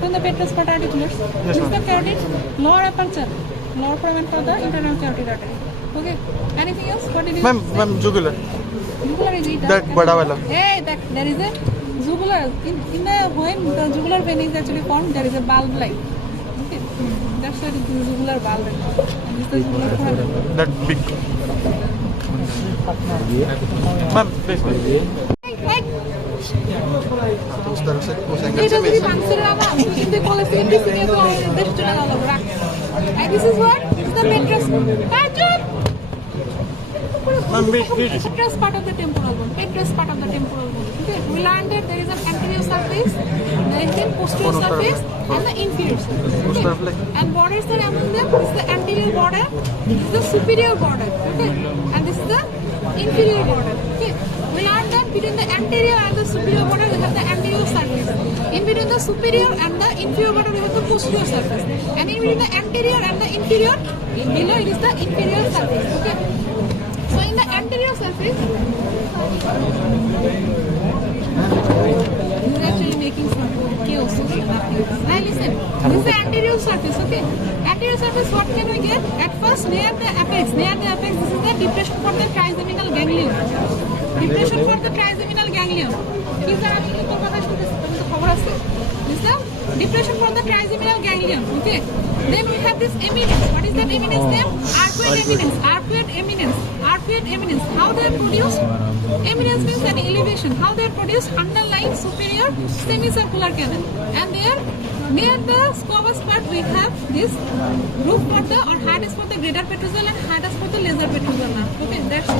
from the petrous part articulars. This is the carotid, lower aperture, lower foramen for the internal carotid artery. Okay. Anything else? What did you say? Ma'am, jugular. Jugular is it? That bada wala. Hey, there is a jugular. In the when the jugular vein is actually formed, there is a valve like. Okay. That's why it is jugular valve. And this is the jugular foramen. That big. Ma'am, please. Like. उस तरफ से उस angle It से is मैं the answer of the policy in this video. And this is what? This is the petrous. Ma'am, wait. Petrous part of the temporal bone. Petrous part of the temporal bone. Okay. We learned that there is an anterior surface, there is a posterior surface, and the inferior surface. Okay. And borders are among them. This is the anterior border. This is the superior border. Okay. And this is the inferior border. Okay. We learned that between the anterior and the superior border we have the anterior surface. In between the superior and the inferior border we have the posterior surface. And in between the anterior and the inferior, below it is the inferior surface. Okay. So in the anterior surface, this is actually making some chaos. Now listen, this is the anterior surface. Okay. Anterior surface, what can we get? At first near the apex, this is the depression for the trigeminal ganglion. Depression for the trigeminal ganglion. This is the depression for the trigeminal ganglion. Okay. Then we have this eminence. What is that eminence name? Arcuate eminence. Arcuate eminence. Arcuate eminence. How they are produced? Eminence means an elevation. How they are produced? Underlying superior semicircular canal. And there, near the squamous part, we have this roof for the or head is for the greater petrosal and head is for the lesser petrosal nerve. Okay, that's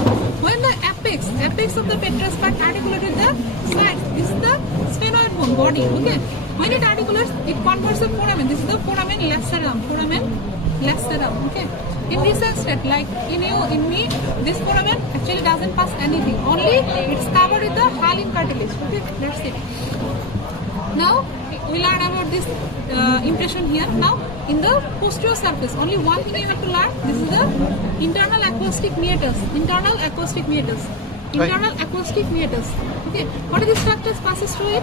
when the apex of the petrous part articulated the sides. This is the sphenoid bone body. Okay, when it articulates, it converts the foramen. This is the foramen lacerum. Foramen lacerum. Okay. In this state, like in you, in me, this foramen actually doesn't pass anything. Only it's covered with the hyaline cartilage. Okay, that's it. Now we learn about this impression here. Now in the posterior surface, only one thing you have to learn. This is the internal acoustic meatus. Internal acoustic meatus. Internal acoustic meatus. Okay. What are the structures passes through it?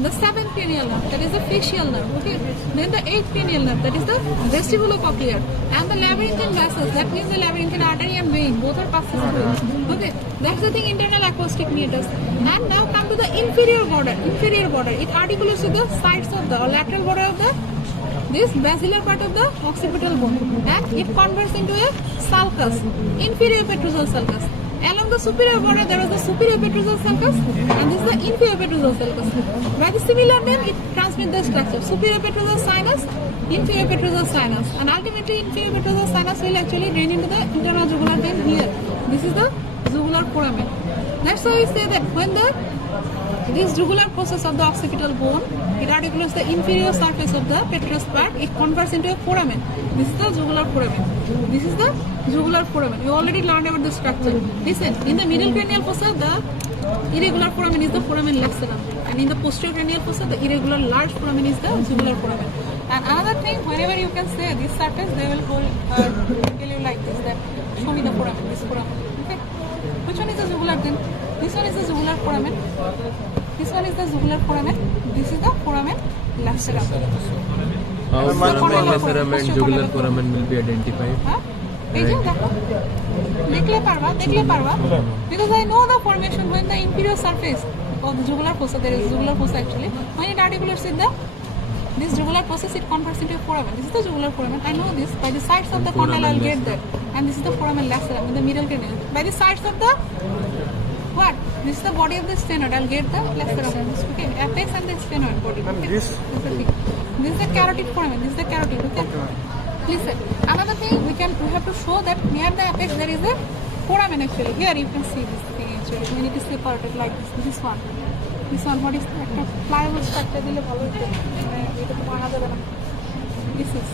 The 7th cranial nerve, that is the facial nerve. Okay. Then the 8th cranial nerve, that is the vestibulocochlear, and the labyrinthine vessels, that means the labyrinthine artery and vein, both are passes through. Okay. That's the thing, internal acoustic meatus. And now come to the inferior border. Inferior border. It articulates with the sides of the or lateral border of the this basilar part of the occipital bone, and it converts into a sulcus, inferior petrosal sulcus. Along the superior border, there is the superior petrosal sulcus, and this is the inferior petrosal sulcus. By the similar name, it transmits the structure: superior petrosal sinus, inferior petrosal sinus, and ultimately inferior petrosal sinus will actually drain into the internal jugular vein here. This is the jugular foramen. That's why we say that when this jugular process of the occipital bone, it articulates the inferior surface of the petrous part, it converts into a foramen. This is the jugular foramen. This is the jugular foramen. You already learned about the structure. Listen, in the middle cranial fossa, the irregular foramen is the foramen lacerum, and in the posterior cranial fossa, the irregular large foramen is the jugular foramen. And another thing, whenever you can say this surface, they will tell you like this, that show me the foramen, this foramen. Okay? Which one is the jugular then? This one is the jugular foramen. This one is the jugular foramen. This is the foramen lacerum. How foramen lacerum and jugular foramen will be identified? Because I know the formation when the inferior surface of the jugular fossa, there is jugular fossa actually, when it articulates with this jugular process, it converts into a foramen. This is the jugular foramen. I know this. By the sides of the condyle, I will get that. And this is the foramen lacerum in the middle cranial. By the sides of the what? This is the body of the sphenoid. I will get the lacerum. Okay, apex and the sphenoid body. Okay. This is the thing. This is the carotid foramen. This is the carotid. Okay. Listen. Another thing we have to show that near the apex there is a foramen actually. Here you can see this thing actually. When it is separated like this. This one. This one. What is that? Pliable structure. This is.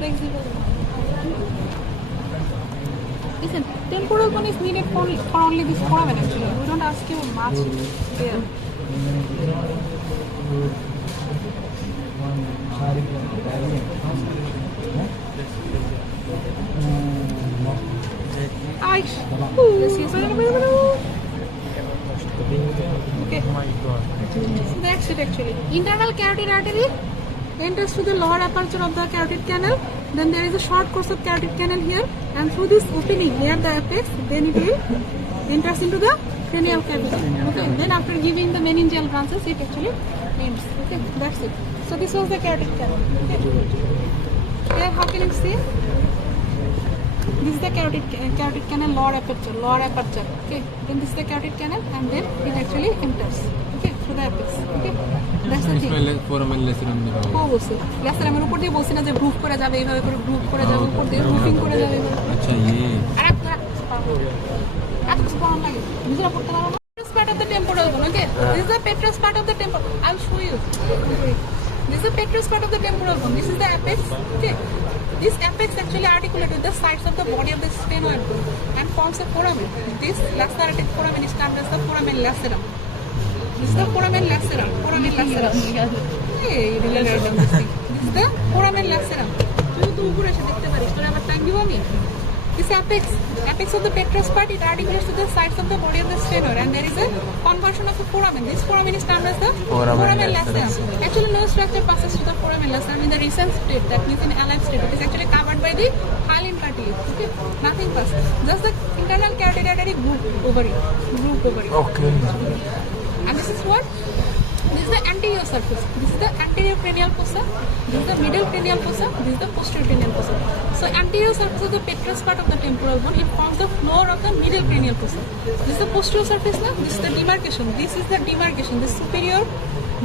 Flexible. Listen, temporal bone is needed for only this foramen actually. We don't ask you much there. Aish. Okay. So that's it actually. Internal carotid artery enters through the lower aperture of the carotid canal. Then there is a short course of carotid canal here, and through this opening near the apex, then it will enters into the cranial cavity. Okay. Then after giving the meningeal branches, it actually ends. Okay. That's it. So this was the carotid canal. Okay. Here, how can you see? This is the carotid canal lower aperture. Okay. Then this is the carotid canal, and then it actually enters. Okay, through the apex. Okay. That's the thing. इसमें foramen lacerum दिखा हुआ ও বসে ল্যাসেরামের উপর দিয়ে বসে না যে group করে যাবে এইভাবে করে গ্রুপ করে যাবে উপর দিয়ে গ্রুপিং করে যাবে अच्छा ये আর একটা এত কিছু পাওয়া লাগে নিজেরা পড়তে পারো না part of the temporal bone. Okay, this is the petrous part of the temporal. I'll show you. This is the petrous part of the temporal bone. This is the apex. Okay, this apex actually articulates with the sides of the body of the sphenoid bone and forms a foramen. This lacerated foramen is termed as the foramen lacerum. This is the foramen lacerum. Foramen lacerum. Hey, you really learned this thing. This is the foramen lacerum. তুমি তো উপরে এসে দেখতে পারিস তোর আবার time দিব আমি This apex of the petrous part, it articulates to the sides of the body of the sphenoid, and there is a conversion of the foramen. This foramen is termed as the foramen lacerum. Actually, no structure passes to the foramen lacerum in the recent state, that means in alive state. It is actually covered by the hyaline cartilage. Okay, nothing passes. Just the internal carotid artery group over it. okay And this is what? This is the anterior surface. This is the anterior cranial fossa. This is the middle cranial fossa. This is the posterior cranial fossa. So anterior surface of the petrous part of the temporal bone, it forms the floor of the middle cranial fossa. This is the posterior surface now. This is the demarcation. This is the demarcation. The superior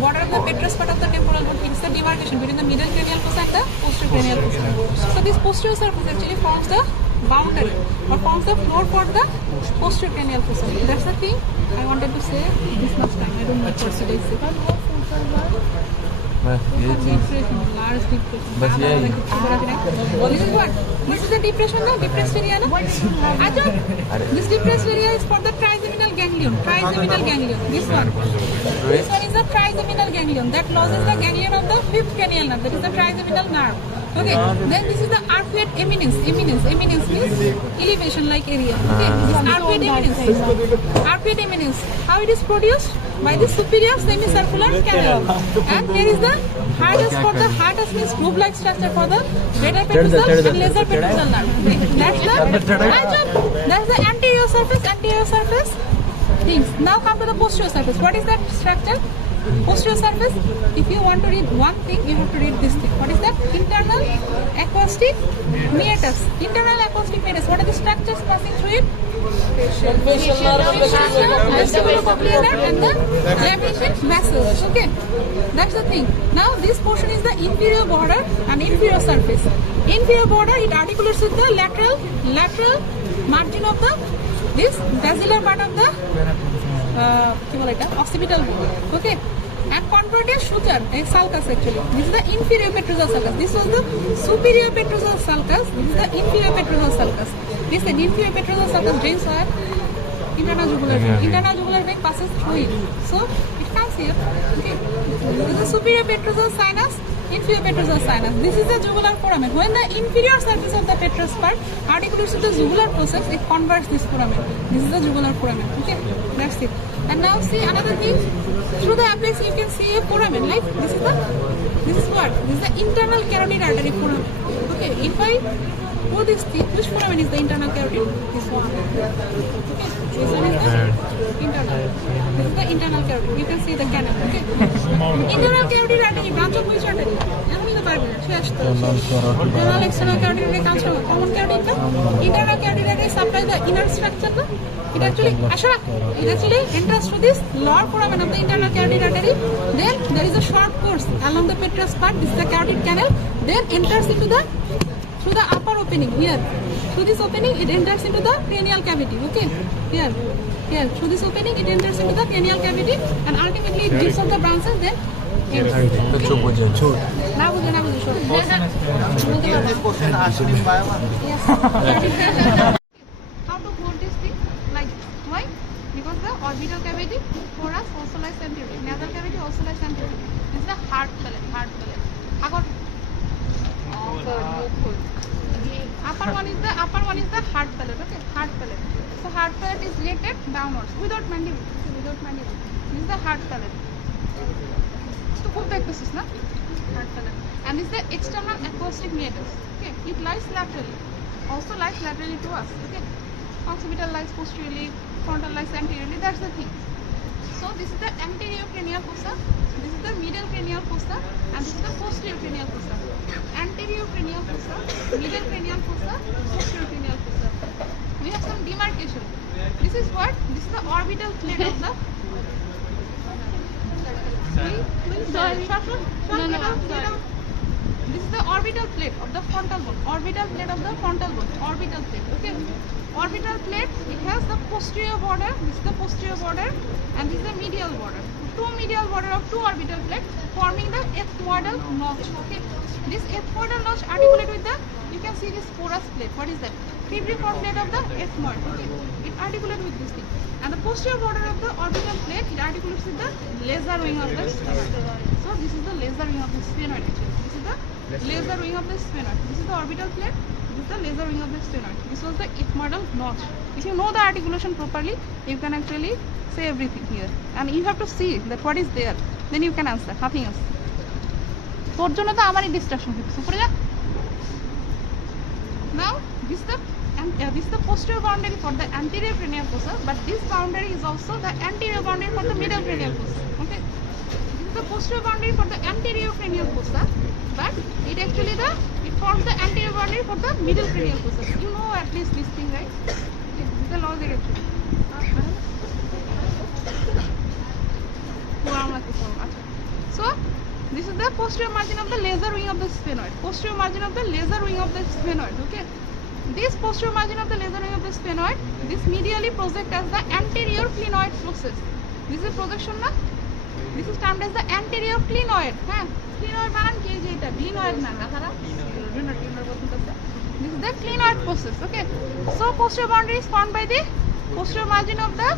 border of the petrous part of the temporal bone, it is the demarcation between the middle cranial fossa and the posterior cranial fossa. So this posterior surface actually forms the boundary or forms the floor for the posterior cranial fossa. That's the thing I wanted to say this much time. I don't know what should I say. बस ये चीज Large depression. बस यही This is what? This is the depression, no? Depressed area, no? Ajab, this depressed area is for the trigeminal ganglion. This one. This one is the trigeminal ganglion that loses the ganglion of the fifth cranial nerve. That is the trigeminal nerve. Okay. Then this is the arcuate eminence. Eminence means elevation-like area. Okay. This arcuate eminence. How it is produced? By the superior semicircular canal. And here is the hardest for the hardest means groove-like structure for the greater petrosal and lesser petrosal nerve. That's the anterior surface things. Now come to the posterior surface. What is that structure? Posterior surface. If you want to read one thing, you have to read this thing. What is that? Internal acoustic meatus. Internal acoustic meatus. What are the structures passing through it? Vestibulocochlear nerve and the labyrinthine vessels. Okay, that's the thing. Now this portion is the inferior border and inferior surface. Inferior border, it articulates with the lateral margin of the this basilar part of the occipital bone. Okay, and converted suture, a sulcus actually. This is the inferior petrosal sulcus. This was the superior petrosal sulcus. This is the inferior petrosal sulcus. This is the inferior petrosal sulcus drains where internal jugular vein. Internal jugular vein passes through it. So it comes here. Okay. This is the superior petrosal sinus, inferior petrosal sinus. This is the jugular foramen. When the inferior surface of the petrous part articulates with the jugular process, it converts this foramen. This is the jugular foramen. Okay, that's it. And now see another thing. Through the apex you can see a foramen. Like this is what? This is the internal carotid artery foramen. Okay, if I pull this thing, which foramen is the internal carotid? This one. Okay, this one is the internal. This is the internal carotid. You can see the canal. Okay. Internal carotid artery branch of which artery? Internal external carotid artery comes from common carotid. Internal carotid artery supplies the inner structure. It actually enters through this lower foramen of the internal carotid artery. Then there is a short course along the petrous part. This is the carotid canal. Then enters into the through the upper opening here. Through this opening, it enters into the cranial cavity. Okay, here. Through this opening, it enters into the cranial cavity, and ultimately it gives off the branches. Then ends. How to hold this thing? Like why? Because the orbital cavity for us also lies anteriorly. Nasal cavity also lies anteriorly. This is the heart palate. Upper one is the heart palate. Okay, heart palate. So heart hard palate is related downwards without mandible. Without mandible. This is the hard palate. So খুব দেখতেছিস না hard palate. And this is the external acoustic meatus. Okay, it lies laterally. Also lies laterally to us. Okay, occipital lies posteriorly, frontal lies anteriorly. That's the thing. So this is the anterior cranial fossa. This is the middle cranial fossa, and this is the posterior cranial fossa. Anterior cranial fossa, middle cranial fossa, posterior cranial fossa. We have some demarcation. This is what? This is the orbital plate of the. Sorry. This is the orbital plate of the frontal bone. Orbital plate of the frontal bone. Orbital plate. Okay. Orbital plate. It has the posterior border. This is the posterior border, and this is the medial border. Two medial border of two orbital plates forming the ethmoidal notch. Okay. This ethmoidal notch articulate with the. You can see this porous plate. What is that? Cribriform plate of the ethmoid. Okay. It articulate with this thing. And the posterior border of the orbital plate, it articulates with the laser wing of the sphenoid. So this is the laser wing of the sphenoid actually. This is the laser wing of the sphenoid. This is the orbital plate. This is the laser wing of the sphenoid. This was the ethmoidal notch. If you know the articulation properly, you can actually say everything here. And you have to see that what is there. Then you can answer. Nothing else. তোর জন্য তো আমারই distraction হচ্ছে উপরে যা now this is the posterior boundary for the anterior cranial fossa, but this boundary is also the anterior boundary for the middle cranial fossa. Okay, this is the posterior boundary for the anterior cranial fossa, but it actually it forms the anterior boundary for the middle cranial fossa. You know at least this thing, right? Okay, this is the logic actually. So this is the posterior margin of the laser wing of the sphenoid. Posterior margin of the laser wing of the sphenoid. Okay. This posterior margin of the laser wing of the sphenoid, this medially project as the anterior clinoid process. This is projection na? This is termed as the anterior clinoid. Clinoid banan ki je eta clinoid na gathara. This is the clinoid process. Okay. So posterior boundary is formed by the posterior margin of the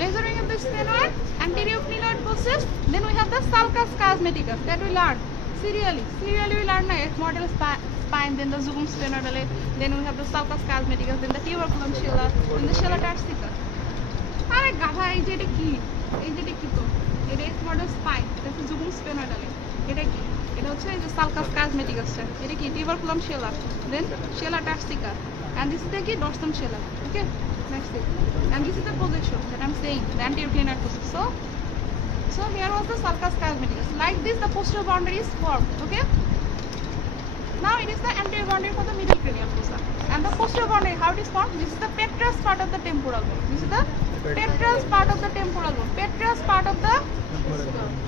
laser wing of the sphenoid, anterior clinoid process. Then we have the sulcus chiasmaticus that we learn serially. Serially we learn ethmoidal spine, then the zugum sphenoidale, then we have the sulcus chiasmaticus, then the tuberculum scella, then the scella tarsica. আরে গাধা এই যে এটা কি? এই যে এটা কি তো? এটা ethmoidal spine, this is zugum sphenoidale. এটা কি? এটা হচ্ছে এই যে sulcus chiasmaticus টা। এটা কি? Tuberculum scella, then scella tarsica, and this is the কি dorsum scella. Okay, next thing. And this is the projection that I'm saying, the anterior clinoid process. So here was the sulcus chiasmaticus. Like this, the posterior boundary is formed. Okay. Now it is the anterior boundary for the middle cranial fossa. And the posterior boundary, how it is formed? This is the petrous part of the temporal bone. This is the petrous part of the temporal bone. Petrous part of the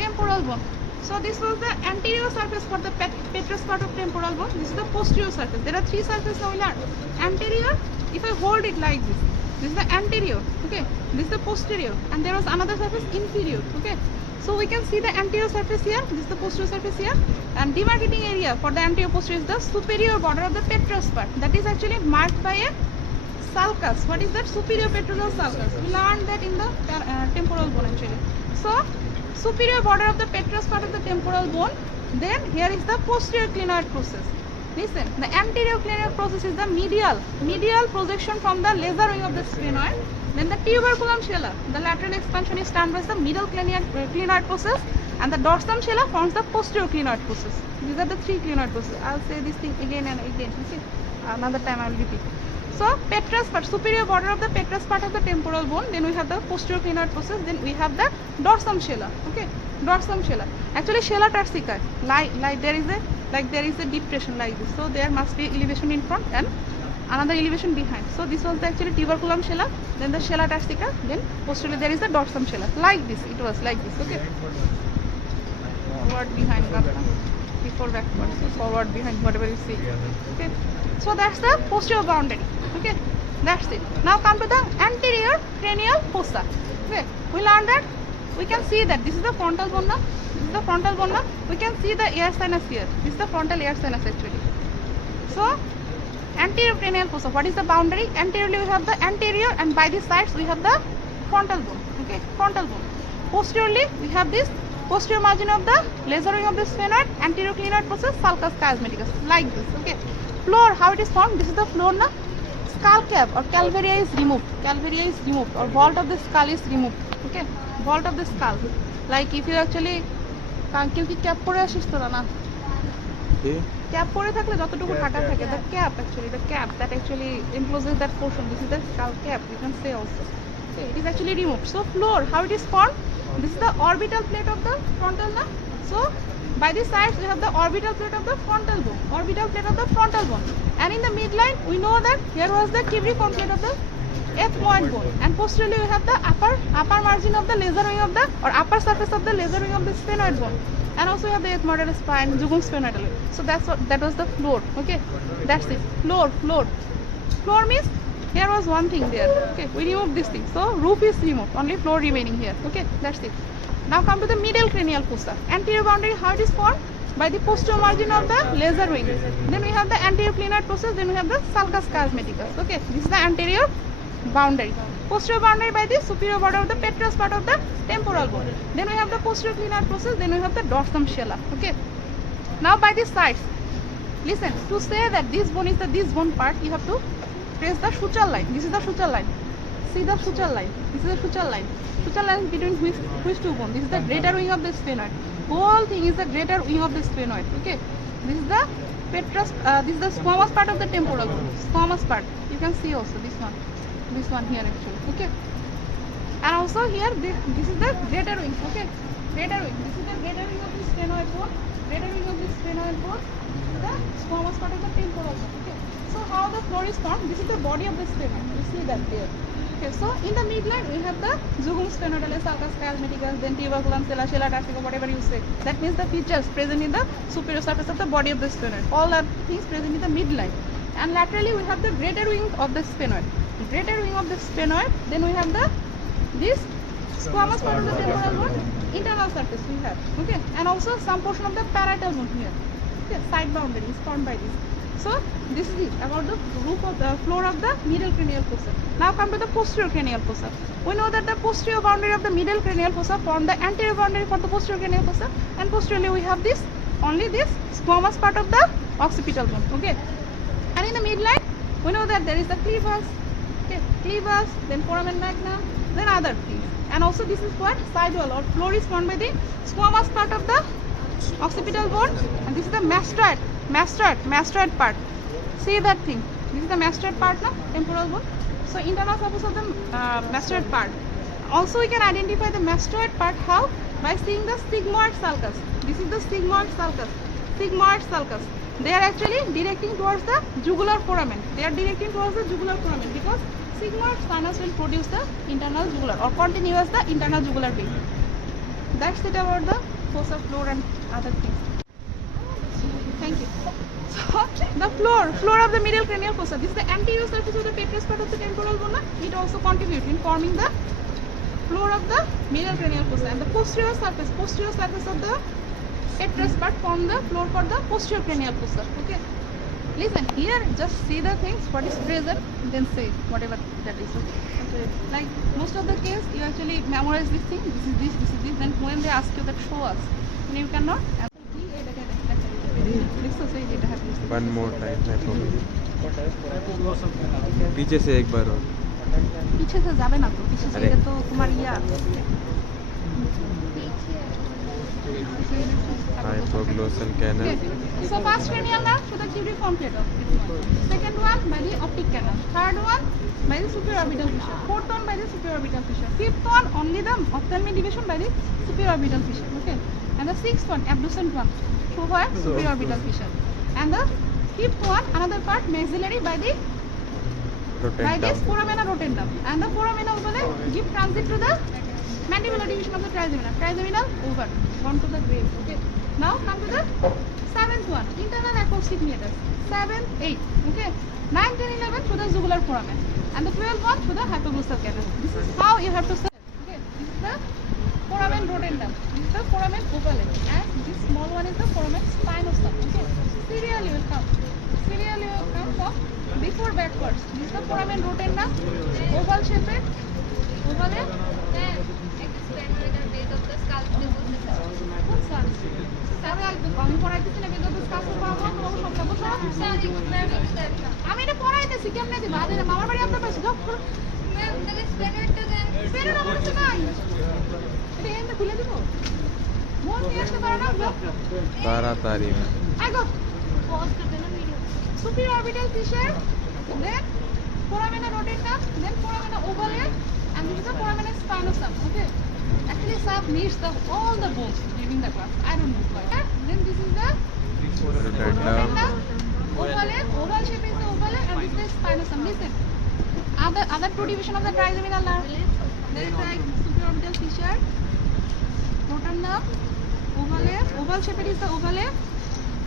temporal bone. So this was the anterior surface for the petrous part of temporal bone. This is the posterior surface. There are three surfaces now we learned. Anterior, if I hold it like this. This is the anterior, okay. This is the posterior, and there was another surface inferior, okay. So we can see the anterior surface here. This is the posterior surface here, and demarcating area for the anterior posterior is the superior border of the petrous part. That is actually marked by a sulcus. What is that? Superior petrosal sulcus. We learned that in the temporal bone actually. So superior border of the petrous part of the temporal bone. Then here is the posterior clinoid process. Listen, the anterior clinoid process is the medial projection from the laser wing of the sphenoid. Then the tuberculum scella, the lateral expansion is termed as the middle clinoid process, and the dorsum scella forms the posterior clinoid process. These are the three clinoid processes. I'll say this thing again and again. Okay, another time I'll repeat. So petrous part, superior border of the petrous part of the temporal bone. Then we have the posterior clinoid process. Then we have the dorsum scella. Okay, dorsum scella. Actually, scella tarsica. Like there is a depression like this. So there must be elevation in front and another elevation behind. So this was the actually tuberculum scella, then the scella tarsica, then posteriorly there is the dorsum scella. Like this, it was like this. Okay. Forward, behind, before, backward, so forward, behind, whatever you see. Okay. So that's the posterior boundary. Okay. That's it. Now come to the anterior cranial fossa. Okay. We learned that. We can see that this is the frontal bone now. This is the frontal bone now. We can see the air sinus here. This is the frontal air sinus actually. So anterior cranial fossa. What is the boundary? Anteriorly we have the anterior, and by the sides we have the frontal bone. Okay, frontal bone. Posteriorly we have this posterior margin of the laser wing of the sphenoid, anterior clinoid process, sulcus chiasmaticus. Like this. Okay. Floor, how it is formed? This is the floor now. skull cap or calvaria is removed. Calvaria is removed or vault of the skull is removed. Okay, vault of the skull. Like if you actually কেউ কি cap পরে আসিস তোরা না cap পরে থাকলে যতটুকু ঢাকা থাকে the cap actually the cap that actually encloses that portion, this is the skull cap, you can say also. Okay, it is actually removed. So floor, how it is formed? This is the orbital plate of the frontal na. So by the sides we have the orbital plate of the frontal bone, orbital plate of the frontal bone, and in the midline we know that here was the cubiform plate of the ethmoid bone, and posteriorly we have the upper margin of the laser wing of the or upper surface of the laser wing of the sphenoid bone, and also we have the ethmoidal spine, jugum sphenoidal. So that was the floor. Okay, that's it. Floor means here was one thing there. Okay, we removed this thing, so roof is removed, only floor remaining here. Okay, that's it. Now come to the middle cranial fossa. Anterior boundary, how it is formed? By the posterior margin of the laser wing. Then we have the anterior clinoid process, then we have the sulcus chiasmaticus. Okay, this is the anterior boundary. Posterior boundary by the superior border of the petrous part of the temporal bone. Then we have the posterior clinoid process, then we have the dorsum scella. Okay, now by the sides, listen, to say that this bone is the this bone part, you have to trace the suture line. This is the suture line. See the suture line. This is the suture line. Suture line between which two bones? This is the greater wing of the sphenoid. Whole thing is the greater wing of the sphenoid. Okay, this is the petrous. This is the squamous part of the temporal bone. Squamous part. You can see also this one here actually. Okay, and also here this is the greater wing. Okay, greater wing. This is the greater wing of the sphenoid bone. Greater wing of the sphenoid bone. The squamous part of the temporal bone. Okay. So how the floor is formed? This is the body of the sphenoid. You see that there. Okay, so in the midline we have the jugum sphenoidal, sulcus chiasmaticus, then tuberculum, scella tarsica, whatever you say. That means the features present in the superior surface of the body of the sphenoid. All are things present in the midline. And laterally we have the greater wing of the sphenoid. Greater wing of the sphenoid. Then we have this squamous part of the temporal bone, internal surface we have. Okay, and also some portion of the parietal bone here. Okay, side boundary is formed by this. So this is it about the roof of the floor of the middle cranial fossa. Now come to the posterior cranial fossa. We know that the posterior boundary of the middle cranial fossa form the anterior boundary for the posterior cranial fossa, and posteriorly we have this only this squamous part of the occipital bone. Okay, and in the midline we know that there is the clevus. Okay, clevus, then foramen magnum, then other things, and also this is what side wall or floor is formed by the squamous part of the occipital bone, and this is the mastoid part. See that thing, this is the mastoid part now, temporal bone. So internal surface of the mastoid part. Also we can identify the mastoid part how? By seeing the sigmoid sulcus. This is the sigmoid sulcus. They are actually directing towards the jugular foramen. Because sigmoid sinus will produce the internal jugular or continuous the internal jugular vein. That's it about the fossa floor and other things. Thank you. So the floor of the middle cranial fossa. This is the anterior surface of the petrous part of the temporal bone. It also contributes in forming the floor of the middle cranial fossa, and the posterior surface of the petrous part form the floor for the posterior cranial fossa. Okay, listen here, just see the things what is present, then say whatever that is. Okay, like most of the case you actually memorize this thing, this is this, then when they ask you that show us, then you cannot. One more time, पीछे से एक बार और पीछे से जाबे ना तो पीछे से ये तो तुम्हारी hypoglossal canal. So first cranial nerve to the cubiform plate of it. Second one by the optic canal. Third one by the superorbital fissure. Fourth one by the superorbital fissure. Fifth one only the ophthalmic division by the superorbital fissure. Okay. And the sixth one abducent one through where superorbital fissure. And the fifth one another part maxillary by the foramina rotundum. And the foramina will give transit to the mandibular division of the trigeminal over gone to the grave. Okay, now come to the seventh one, internal acoustic meatus. 7, 8. Okay, 9, 10, 11 to the jugular foramen, and the 12th one to the hypoglossal canal. This is how you have to say. Okay, this is the foramen rotundum, this is the foramen ovale, and this small one is the foramen spinosum. Okay, serially will come from before backwards. This is the foramen rotundum, oval shaped, ovale. sphenoidal base of the skull deposition. What's that? আমি পড়াইতেছি না বেদ of the SCALP পড়াবো তোমাকে সব দেবো সব Sir, ma'am, it's that. আমি এটা পড়াইতেছি কেমনে দিবা আরে মামার বাড়ি আপনার পাশে যাও Ma'am, the sphenoid again. ফেরে না বলছে নাই এটা এমনি খুলে দিব মন নিয়ে আসতে পারো না যাও তাড়াতাড়ি আগো Pause करते ना video. superior orbital fissure then foramina rotator then foramina ovale and this is the foramina spinosum okay actually sir needs the all the bones during the class I don't know why then this is the rotator ovale oval shape is the ovale and this is the spinosum listen other two division of the trigeminal nerve there is like superior orbital fissure rotator ovale oval shape is the ovale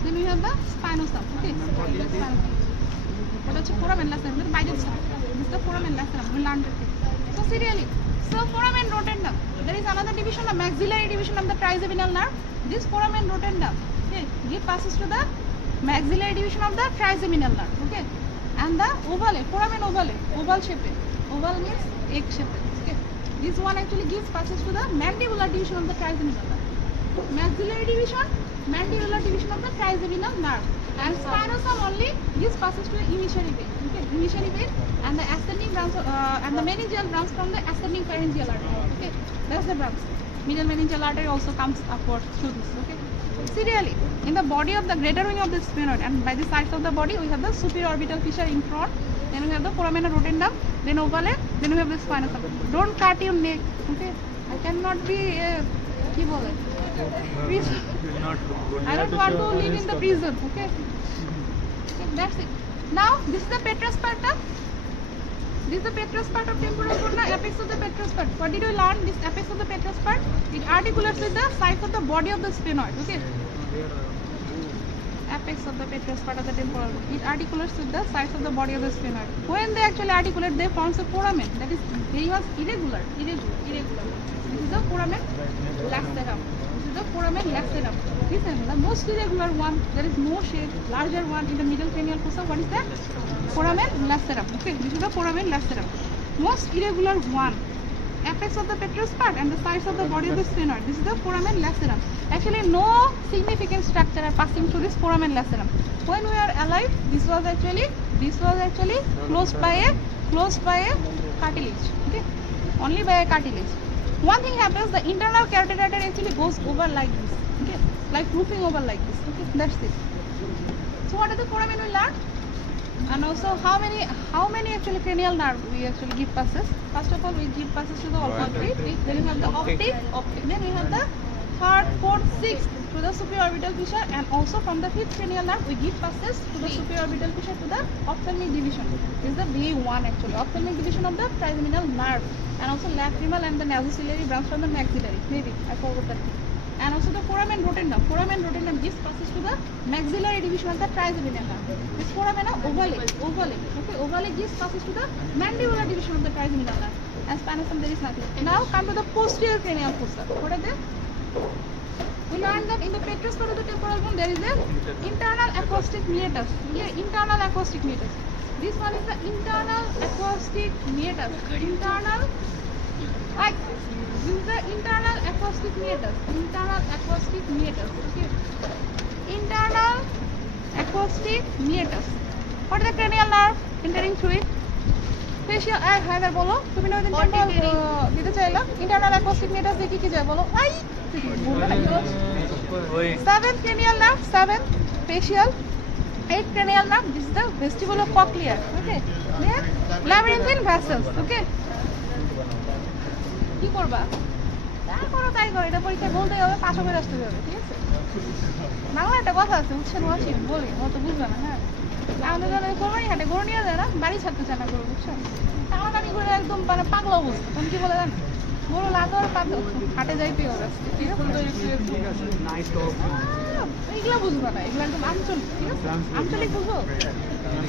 then we have the spinosum okay spinosum what is foramen lesson by this is the foramen lesson we learned it so serially so foramen rotundum there is another division the maxillary division of the trigeminal nerve this foramen rotundum okay give passes to the maxillary division of the trigeminal nerve okay and the ovale foramen ovale oval shape oval means egg shape okay this one actually gives passes to the mandibular division of the trigeminal nerve maxillary division mandibular division of the trigeminal nerve and spinosum only gives passes to the emissary vein okay emissary vein and the ascending branch and the meningeal branch from the ascending pharyngeal artery okay that's the branch middle meningeal artery also comes upward through this okay serially in the body of the greater wing of the sphenoid and by the sides of the body we have the superior orbital fissure in front then we have the foramina rotundum then ovale then we have the spinosum don't cut your neck okay I cannot be কি বলে I don't want to live in the prison okay that's it now this is the petrous sparta this is the petrous part of temporal corona apex of the petrous part what did we learn this apex of the petrous part it articulates with the sides of the body of the sphenoid okay apex of the petrous part of the temporal bone it articulates with the sides of the body of the sphenoid when they actually articulate they forms a foramen that is very much irregular this is the foramen lacerum this is the foramen lacerum listen the most irregular one there is no shape larger one in the middle cranial fossa what is that foramen lacerum okay this is the foramen lacerum most irregular one apex of the petrous part and the sides of the body of the sphenoid this is the foramen lacerum actually no significant structure are passing through this foramen lacerum when we are alive this was actually closed by a cartilage okay only by a cartilage one thing happens the internal carotid artery actually goes over like this okay like looping over like this okay that's it so what are the foramen we learned and also how many actually cranial nerve we actually give passes first of all we give passes to the olfactory then we have the optic then we have the third fourth sixth to the superior orbital fissure and also from the fifth cranial nerve we give passes to the superior orbital fissure to the ophthalmic division this is the V1 actually ophthalmic division of the trigeminal nerve and also lacrimal and the nasociliary branch from the maxillary maybe I forgot that and also the foramen rotundum gives passes to the maxillary division of the trigeminal nerve this foramen ovale okay ovale gives passes to the mandibular division of the trigeminal nerve and spinosum there is nothing now come to the posterior cranial fossa what are they we learned that in the petrous part of the temporal bone there is a internal acoustic meatus here internal acoustic meatus this one is the internal acoustic meatus internal like this is the internal acoustic meatus okay internal acoustic meatus what is the cranial nerve entering through it facial Haider বলো তুমি না temple দিতে চাইলা internal acoustic meatus দেখি কি যায় বলো I 7th cranial nerve 7th facial 8th cranial nerve this is the vestibular cochlear okay then labyrinthine vessels okay কি করবা তাই করো এটা পরীক্ষায় বলতে হবে পাশে করে আসতে হবে ঠিক আছে বাংলা একটা কথা আছে উৎসেন ওয়াসি বলি অত বুঝবে না হ্যাঁ আমাদের জন্য কোরবানি হাটে গরু নিয়ে যায় না বাড়ি ছাড়তে চায় না গরু বুঝছেন টানাটানি করে একদম মানে পাগলা অবস্থা তুমি কি বলে জানো গরু লাগার হাটে যাইতে হবে এগুলা বুঝবা না এগুলা একদম আঞ্চলিক ঠিক আছে আঞ্চলিক বুঝবো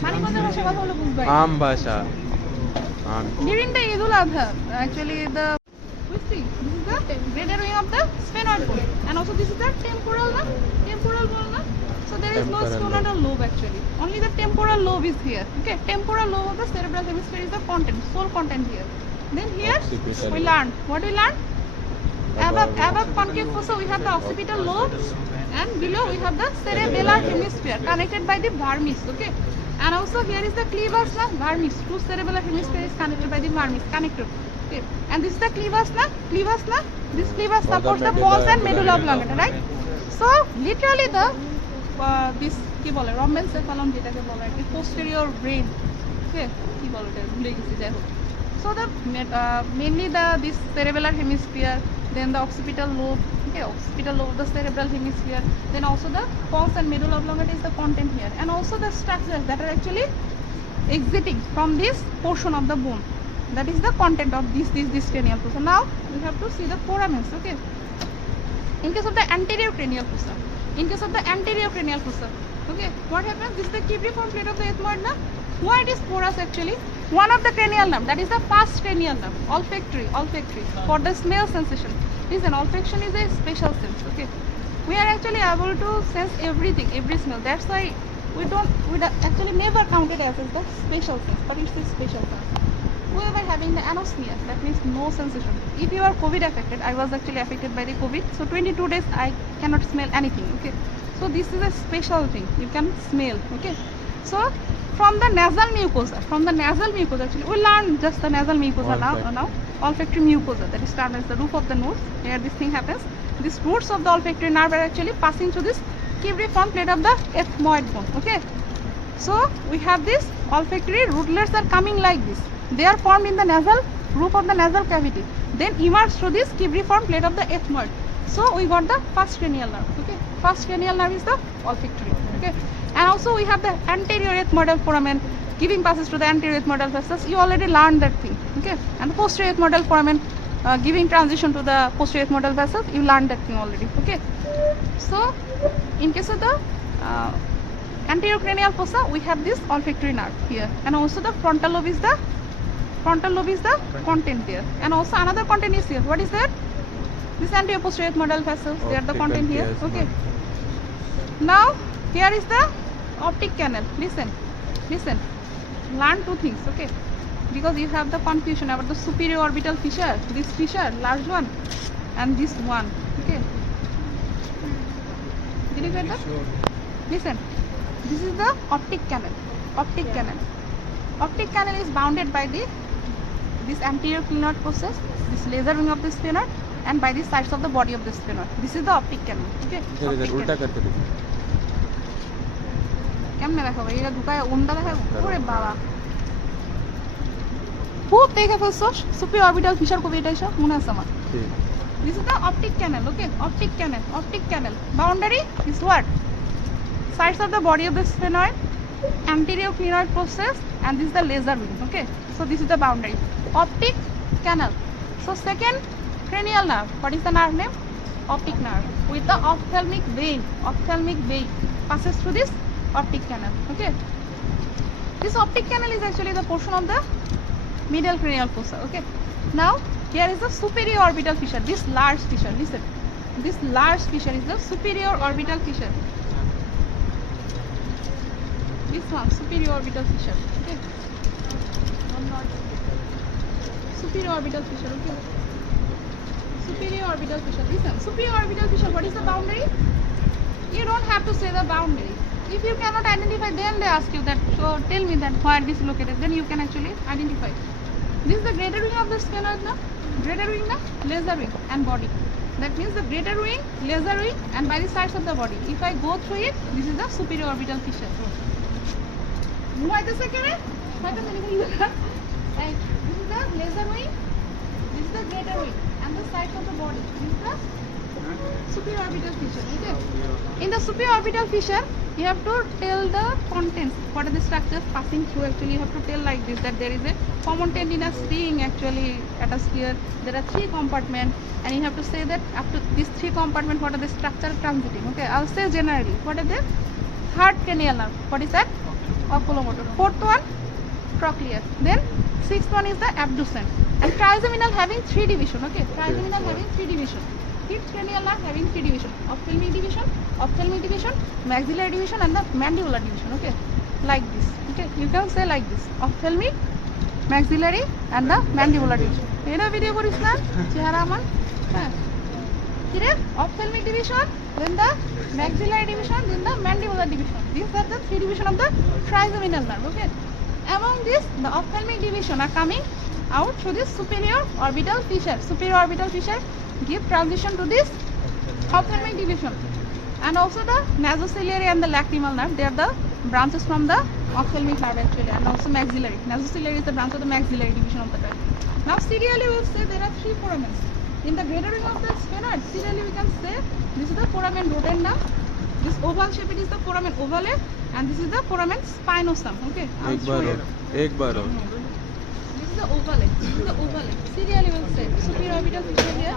মানিকগঞ্জের ভাষা কথা বলে বুঝবা আম ভাষা during the Eid al-Adha actually the we see this is the greater wing of the sphenoid bone and also this is the temporal bone so there is no sphenoidal lobe actually only the temporal lobe is here okay temporal lobe of the cerebral hemisphere is the content sole content here then here we learned what we learned Above concave fossa, we have the occipital lobe, and below we have the cerebellar hemisphere connected by the vermis. Okay, and also here is the clevus, na vermis. Two cerebellar hemisphere is connected by the vermis connector. Okay, and this is the clevus, na. This clevus supports the pons and medulla oblongata, right? So literally the this কি বলে rhombencephalon যেটাকে বলা হয় posterior brain, okay, কি বলে এটা ভুলে গেছি যাই হোক. So the mainly this cerebellar hemisphere, then the occipital lobe, okay, occipital lobe, the cerebral hemisphere, then also the pons and medulla oblongata is the content here, and also the structures that are actually exiting from this portion of the bone. That is the content of this cranial fossa. Now we have to see the foramens. Okay, in case of the anterior cranial fossa, okay, what happens? This is the cubiform plate of the ethmoid nerve. Why it is porous actually? One of the cranial nerve, that is the first cranial nerve, olfactory, for the smell sensation. Listen, olfaction is a special sense. Okay, we are actually able to sense everything, every smell. That's why we actually never count it as the special sense, but it's a special sense. Whoever having the anosmia, that means no sensation. If you are COVID affected, I was actually affected by the COVID, so 22 days I cannot smell anything. Okay, so this is a special thing, you can smell. Okay, so from the nasal mucosa, actually we learn just the nasal mucosa now olfactory mucosa, that is termed as the roof of the nose. Here this thing happens. These roots of the olfactory nerve are actually passing through this cubiform plate of the ethmoid bone. Okay, so we have this olfactory rootlets are coming like this. They are formed in the nasal roof of the nasal cavity, then emerge through this cubiform plate of the ethmoid. So we got the first cranial nerve. Okay, first cranial nerve is the olfactory. Okay, and also we have the anterior ethmoidal foramen giving passage to the anterior ethmoidal fascias. You already learned that thing. Okay, and the posterior ethmoidal foramen giving transition to the posterior ethmoidal fascias. You learned that thing already. Okay, so in case of the anterior cranial fossa, we have this olfactory nerve here, and also the frontal lobe is the content there, and also another content is here. What is that? This anterior posterior ethmoidal fascias, they are the content here. Okay, now here is the optic canal. Listen, learn two things. Okay, because you have the confusion about the superior orbital fissure, this fissure, large one, and this one. Okay, did you get that? Listen, this is the optic canal. Optic canal is bounded by this anterior clinoid process, this laser wing of the sphenoid, and by the sides of the body of the sphenoid. This is the optic canal. Okay, उल्टा करके देखो. কেমনে দেখাবো এটা ঢুকায় ওন্ডা দেখাবো ওরে বাবা খুব দেখে ফেলছস সুপিরিয়র অরবিটাল ফিশার কবি এটা এসব মনে আছে আমার This is the optic canal. Okay, optic canal boundary is what? Sides of the body of the sphenoid, anterior clinoid process, and this is the laser wing. Okay, so this is the boundary, optic canal. So second cranial nerve, what is the nerve name? Optic nerve, with the ophthalmic vein passes through this optic canal. Okay, this optic canal is actually the portion of the middle cranial fossa. Okay, now here is the superior orbital fissure, this large fissure. Listen, this large fissure is the superior orbital fissure. This one, superior orbital fissure. Okay, superior orbital fissure. Okay, superior orbital fissure. Listen, superior orbital fissure, what is the boundary? You don't have to say the boundary. If you cannot identify, then they ask you that, so tell me that where this is located, then you can actually identify. This is the greater wing of the sphenoid, na? Greater wing, na? Laser wing and body. That means the greater wing, laser wing, and by the sides of the body. If I go through it, this is the superior orbital fissure. Why the second? Right. This is the laser wing, this is the greater wing, and the sides of the body. This is the superior orbital fissure. Okay. In the superior orbital fissure, you have to tell the contents. What are the structures passing through? Actually, you have to tell like this, that there is a common tendinous ring actually at us here. There are 3 compartments, and you have to say that after these 3 compartments, what are the structure transiting? Okay, I'll say generally. What are the third cranial nerve? What is that? Oculomotor. Fourth one, trochlear. Then 6th one is the abducens. And trigeminal having 3 division. Okay, trigeminal having 3 division. 5th cranial nerve having 3 division: ophthalmic division, maxillary division, and the mandibular division. Okay, like this. Okay, you can say like this: ophthalmic, maxillary, and the mandibular division. Video korish na chehara amar. Correct? Ophthalmic division, then the maxillary division, then the mandibular division. These are the three divisions of the trigeminal nerve. Okay. Among these, the ophthalmic division are coming out through this superior orbital fissure. Superior orbital fissure give transition to this ophthalmic division. And also the nasociliary and the lacrimal nerve, they are the branches from the ophthalmic nerve actually, and also maxillary. Nasociliary is the branch of the maxillary division of the nerve. Now serially we will say there are three foramens. In the greater ring of the sphenoid, serially we can say this is the foramen rotundum, this oval shape it is the foramen ovale, and this is the foramen spinosum. Okay, I'll show you. एक बार और This is the ovale. This is the ovale. Serially we will say superior orbital fissure here.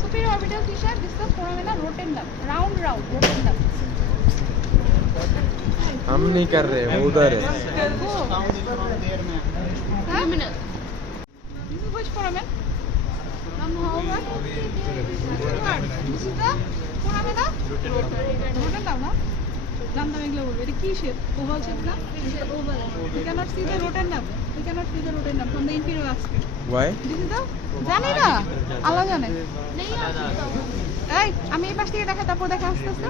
Superior orbital fissure, this is the foramen rotundum, round rotundum. हम नहीं कर रहे वो उधर है Terminal. This is which foramen? This is the foramen rotundum, no? জানতাম এগুলো বলবো এটা কি শেপ ওভাল শেপ না oval we cannot see the rotundum from the inferior aspect. Why? This is the জানি না আল্লাহ জানে এই আমি এই পাশ থেকে দেখা তারপর দেখা আস্তে আস্তে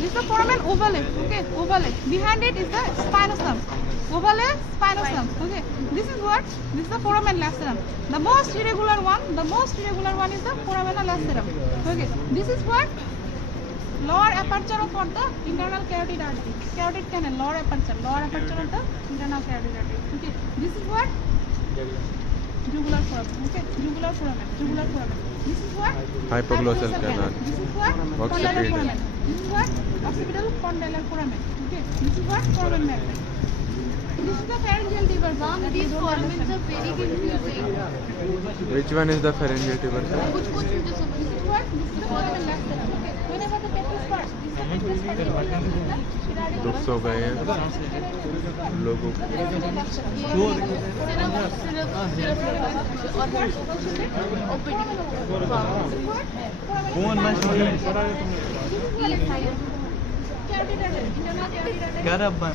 this is the foramen ovale. Okay, ovale. Behind it is the spinosum. Ovale spinosum. Okay, this is what? This is the foramen lacerum. The most irregular one is the foramen lacerum. Okay, this is what? Lower aperture of the internal carotid artery. Carotid canal, lower aperture of the internal carotid artery. Okay, this is what? Jugular foramen. Okay, jugular foramen. This is what? Hypoglossal canal. This is what? Condylar foramen. This is what? Occipital condylar foramen. Okay, this is what? Foramen magnet. This is the pharyngeal tuber. These foramens are very confusing. Which one is the pharyngeal tuber? This is what? This is the foramen lacerum. Okay, whenever the petrous part, this is the petrous part. दुख सो गए हैं लोगों को क्या रब्बा